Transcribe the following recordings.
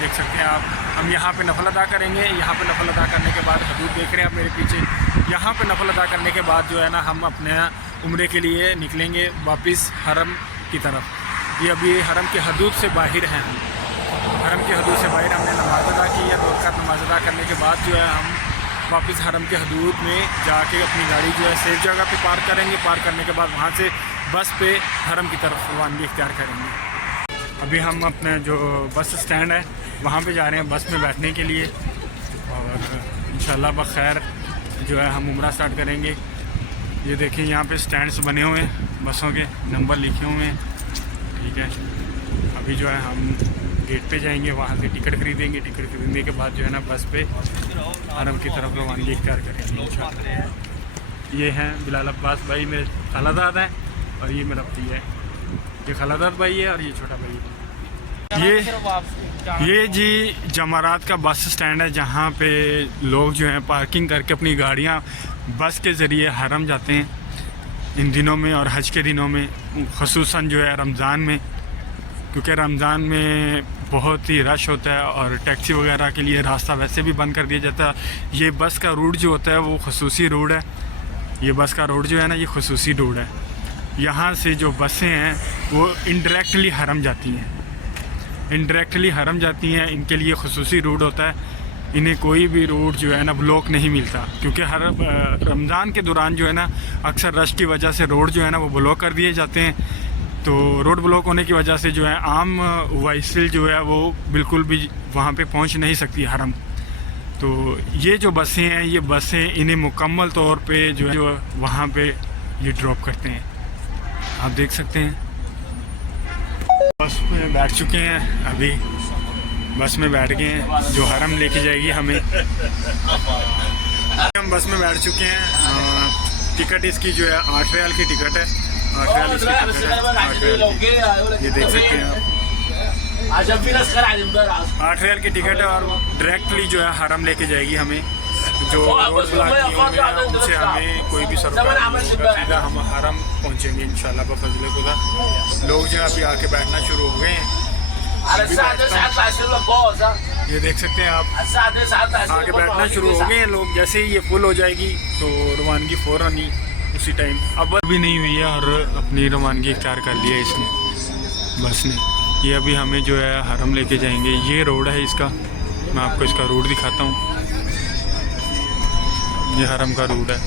देख सकते हैं आप। हम यहाँ पे नफल अदा करेंगे। यहाँ पे नफल अदा करने के बाद हदूद देख रहे हैं आप मेरे पीछे। यहाँ पे नफल अदा करने के बाद जो है ना हम अपने उम्रे के लिए निकलेंगे वापस हरम की तरफ। ये अभी हरम के हदूद से बाहर हैं हम। हरम के हदूद से बाहर हमने नमाज़ अदा की है। 2 रकात नमाज़ अदा करने के बाद जो है हम वापस हरम के हदूद में जाके अपनी गाड़ी जो है सेफ जगह पे पार्क करेंगे। पार्क करने के बाद वहाँ से बस पे हरम की तरफ रवानगी इख्तियार करेंगे। अभी हम अपने जो बस स्टैंड है वहाँ पे जा रहे हैं बस में बैठने के लिए, और इंशाल्लाह बखैर जो है हम उम्रा स्टार्ट करेंगे। ये देखिए यहाँ पे स्टैंड्स बने हुए हैं, बसों के नंबर लिखे हुए हैं, ठीक है। अभी जो है हम गेट पे जाएंगे, वहाँ से टिकट खरीदेंगे। टिकट खरीदने के बाद जो है ना बस पे हरम की तरफ रवानगी इख्तियार करेंगे इंशाल्लाह। ये हैं बिलाल अब्बास भाई, मेरे खालादाद हैं, और ये मेरा भैया है। ये खालादाद भाई है और ये छोटा भाई है। ये जी जमारात का बस स्टैंड है, जहाँ पे लोग जो हैं पार्किंग करके अपनी गाड़ियाँ बस के ज़रिए हरम जाते हैं इन दिनों में, और हज के दिनों में ख़ुसूसन जो है रमज़ान में, क्योंकि रमज़ान में बहुत ही रश होता है और टैक्सी वगैरह के लिए रास्ता वैसे भी बंद कर दिया जाता है। ये बस का रूट जो होता है वो ख़ुसूसी रूट है। ये बस का रूट जो है ना ये ख़ुसूसी रूट है। यहाँ से जो बसें हैं वो इनडायरेक्टली हरम जाती हैं, इनडायरेक्टली हरम जाती हैं। इनके लिए ख़ुसूसी रूट होता है, इन्हें कोई भी रूट जो है ना ब्लॉक नहीं मिलता, क्योंकि हर रमज़ान के दौरान जो है ना अक्सर रश की वजह से रोड जो है ना वो ब्लॉक कर दिए जाते हैं। तो रोड ब्लॉक होने की वजह से जो है आम व्हीकल जो है वो बिल्कुल भी वहाँ पे पहुँच नहीं सकती हरम। तो ये जो बसें हैं ये बसें इन्हें मुकम्मल तौर पे जो है वहाँ पे ये ड्रॉप करते हैं। आप देख सकते हैं बस में बैठ चुके हैं, अभी बस में बैठ गए हैं जो हरम लेके जाएगी हमें। हम बस में बैठ चुके हैं। टिकट इसकी जो है 8 रियाल की टिकट है। 8 रियाल इसकी टिकट है, 8 रियाल की। ये देख सकते हैं आप, 8 रियाल की टिकट है और डायरेक्टली जो है हरम लेके जाएगी हमें। जो रोड ब्लॉक किए हुए हैं उनसे हमें कोई भी सरोकार नहीं होगा, सीधा हम हरम पहुँचेंगे इंशाल्लाह बफज़ल खुदा। लोग जो अभी आके बैठना शुरू हो गए हैं। ये देख सकते हैं आप, आके बैठना शुरू हो गए हैं लोग। जैसे ही ये फुल हो जाएगी तो रवानगी फ़ौरन ही उसी टाइम। अब भी नहीं हुई है और अपनी रवानगी इख्तियार कर लिया इसने, बस ने। ये अभी हमें जो है हरम लेके जाएंगे। ये रोड है इसका, मैं आपको इसका रूट दिखाता हूँ। ये हरम का रूट है।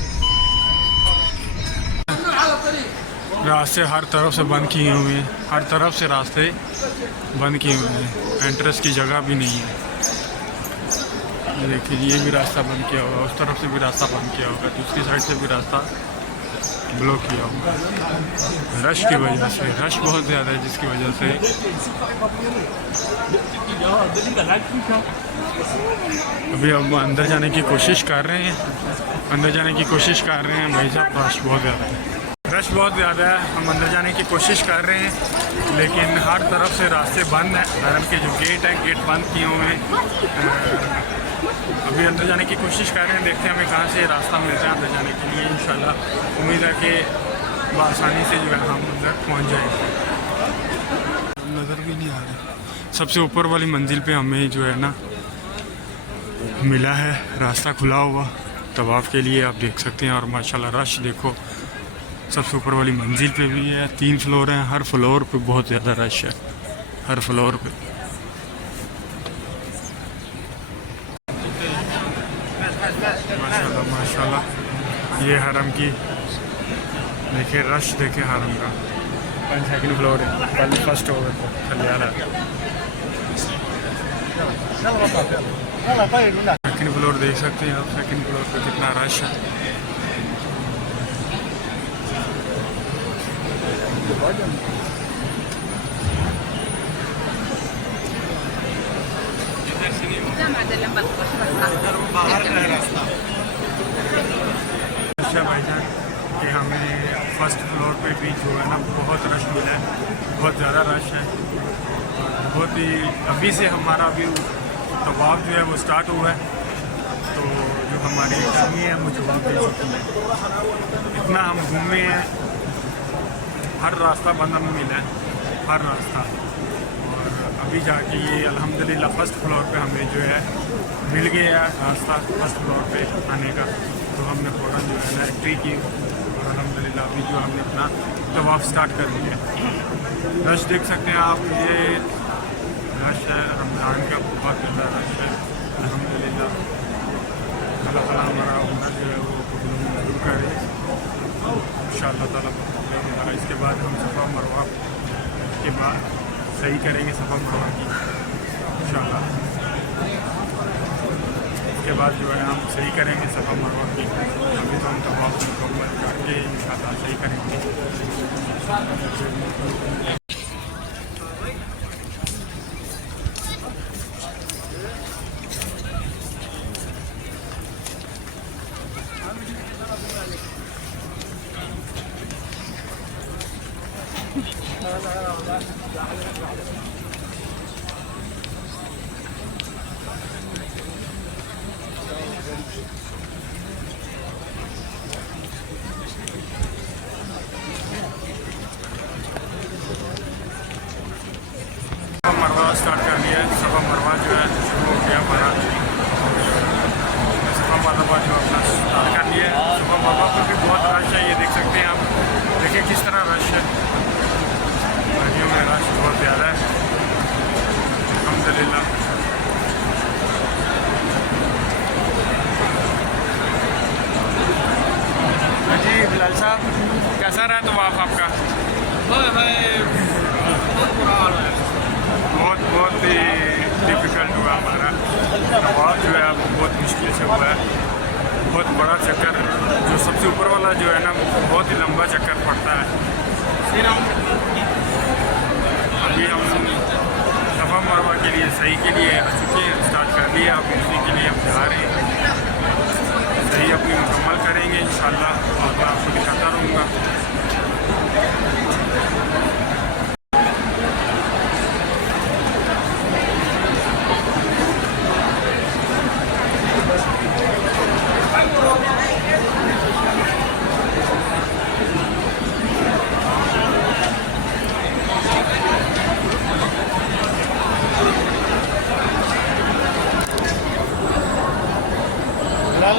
रास्ते हर तरफ से बंद किए हुए हैं, हर तरफ से रास्ते बंद किए हुए हैं, एंट्रेंस की जगह भी नहीं है। ये देखिए ये भी रास्ता बंद किया होगा, उस तरफ से भी रास्ता बंद किया होगा, दूसरी साइड से भी रास्ता ब्लॉक किया होगा रश की वजह से। रश बहुत ज़्यादा है जिसकी वजह से अभी हम अंदर जाने की कोशिश कर रहे हैं, अंदर जाने की कोशिश कर रहे हैं। भाई साहब रश बहुत ज़्यादा है, रश बहुत ज़्यादा है। हम अंदर जाने की कोशिश कर रहे हैं लेकिन हर तरफ से रास्ते बंद हैं। हरम के जो गेट हैं गेट बंद किए हुए हैं। अभी अंदर जाने की कोशिश कर रहे हैं, देखते हैं हमें कहाँ से रास्ता मिलता है अंदर जाने के लिए। इंशाल्लाह उम्मीद है कि आसानी से जो है हम अंदर पहुँच जाएंगे। नज़र भी नहीं आ रही। सबसे ऊपर वाली मंजिल पे हमें जो है ना मिला है रास्ता खुला हुआ तवाफ़ के लिए, आप देख सकते हैं। और माशाल्लाह रश देखो, सबसे ऊपर वाली मंजिल पे भी है। 3 फ्लोर हैं, हर फ्लोर पे बहुत ज़्यादा रश है, हर फ्लोर पे। माशाल्लाह माशाल्लाह। ये हरम की देखिए रश, देखिए हरम का। 2nd फ्लोर है, पहले फर्स्ट हो गए खलियाला। 2nd फ्लोर देख सकते हैं आप, 2nd फ्लोर पे कितना रश है। अच्छा भाईजान कि हमें फर्स्ट फ्लोर पे भी जो है ना बहुत रश मिला है, बहुत ज़्यादा रश है। बहुत ही अभी से हमारा अभी तवाफ़ जो है वो स्टार्ट हुआ है, तो जो हमारी जर्नी है वो जवाब दे चुकी है। इतना हम घूमे हैं, हर रास्ता बंद हमें मिला है, हर रास्ता। और अभी जाके ये अल्हम्दुलिल्लाह फर्स्ट फ्लोर पे हमें जो है मिल गया रास्ता फर्स्ट फ्लोर पे आने का। तो हमने फ़ौरन जो है ना एंट्री की और अल्हम्दुलिल्लाह अभी जो हमने अपना तवाफ़ स्टार्ट कर दिया। रश देख सकते हैं आप, ये रश है रमज़ान का, बहुत ज़्यादा रश है अल्हम्दुलिल्लाह। अल्लाह ताला हमारा उम्र जो है वो कबूल करे इंशाअल्लाह ताला। इसके बाद हम सफ़ा मरवा के बाद सही करेंगे सफ़ा मरवा की इंशाअल्लाह। इसके बाद जो है हम सही करेंगे सफ़ा मरवा की। अभी तो हम तवाफ़ मुकम्मल करके इंशाअल्लाह सही करेंगे। मरवा स्टार्ट कर लिया है। सफ़ा मरवा जो है शुरू हो गया हमारा। सफ़ा मरवा जो अपना स्टार्ट कर लिया है। सफ़ा मरवा पर भी बहुत रश है, ये देख सकते हैं आप। देखिए किस तरह रश है, गाड़ियों में रश बहुत ज़्यादा है अल्हम्दुलिल्लाह। जी बिलाल साहब, कैसा रहा तवाफ़ आपका? बहुत ही डिफ़िकल्ट हुआ हमारा तवाफ़ जो है बहुत मुश्किल से हुआ है। बहुत बड़ा चक्कर, जो सबसे ऊपर वाला जो है ना बहुत ही लंबा चक्कर पड़ता है। फिर हम अभी हम सफ़ा मरवा के लिए सही के लिए आ चुके हैं, स्टार्ट कर लिया। अब उसी के लिए हम जा रहे हैं, सही अपनी मुकम्मल करेंगे इंशाअल्लाह और मैं आपको दिखाता रहूँगा।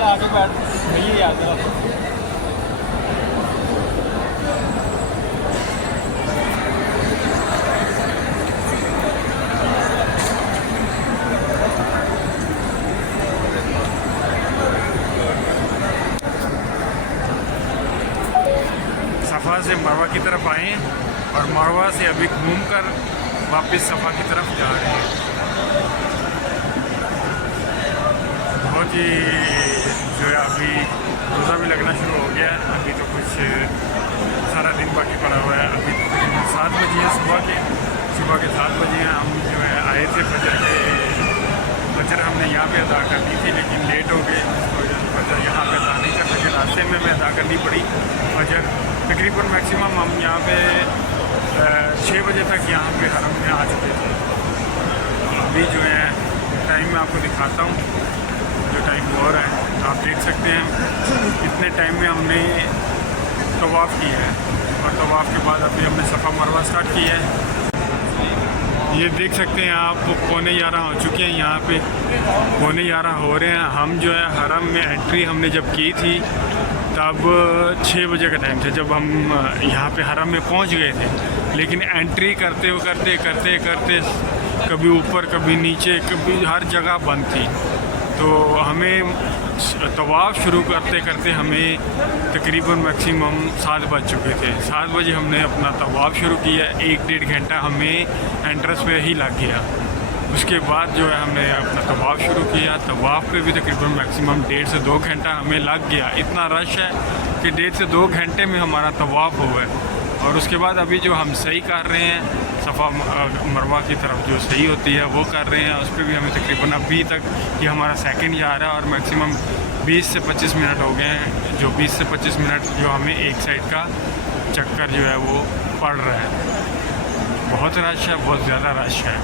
आगे बैठ भैया याद रहा। सफ़ा से मरवा की तरफ आए और मरवा से अभी घूमकर वापस सफ़ा की तरफ जा रहे हैं। बहुत ही जो है अभी रोज़ा भी लगना शुरू हो गया है। अभी तो कुछ सारा दिन बाकी पड़ा हुआ है। अभी 7 बजे हैं सुबह के 7 बजे हैं। हम जो है आए थे फजर हमने यहाँ पे अदा कर दी थी, लेकिन लेट हो गए, फजर यहाँ पे अदा नहीं कर सके। रास्ते में हमें अदा करनी पड़ी फजर। तकरीबन मैक्सिमम हम यहाँ पे 6 बजे तक यहाँ पे हरम में आ चुके थे। अभी जो है टाइम मैं आपको दिखाता हूँ, जो टाइम हो रहा है आप देख सकते हैं कितने टाइम में हमने तवाफ़ किया है। और तवाफ़ के बाद अभी हमने सफ़ा मरवा स्टार्ट किया है। ये देख सकते हैं आप, 11:15 हो चुके हैं। यहाँ पे 11:15 हो रहे हैं। हम जो है हरम में एंट्री हमने जब की थी तब 6 बजे का टाइम था जब हम यहाँ पे हरम में पहुँच गए थे। लेकिन एंट्री करते कभी ऊपर कभी नीचे कभी हर जगह बंद थी। तो हमें तवाफ़ शुरू करते हमें तकरीबन मैक्सिमम 7 बज चुके थे। 7 बजे हमने अपना तवाफ़ शुरू किया। 1-1.5 घंटा हमें एंट्रेंस पे ही लग गया। उसके बाद जो है हमने अपना तवाफ़ शुरू किया। तवाफ़ पे भी तकरीबन मैक्सिमम 1.5 से 2 घंटा हमें लग गया। इतना रश है कि 1.5 से 2 घंटे में हमारा तवाफ़ हो गया। और उसके बाद अभी जो हम सही कर रहे हैं सफ़ा मरवा की तरफ जो सही होती है वो कर रहे हैं। उस पर भी हमें तकरीबन अभी तक ये हमारा सेकंड जा रहा है और मैक्सिमम 20 से 25 मिनट हो गए हैं। जो 20 से 25 मिनट जो हमें एक साइड का चक्कर जो है वो पड़ रहा है। बहुत रश है, बहुत ज़्यादा रश है।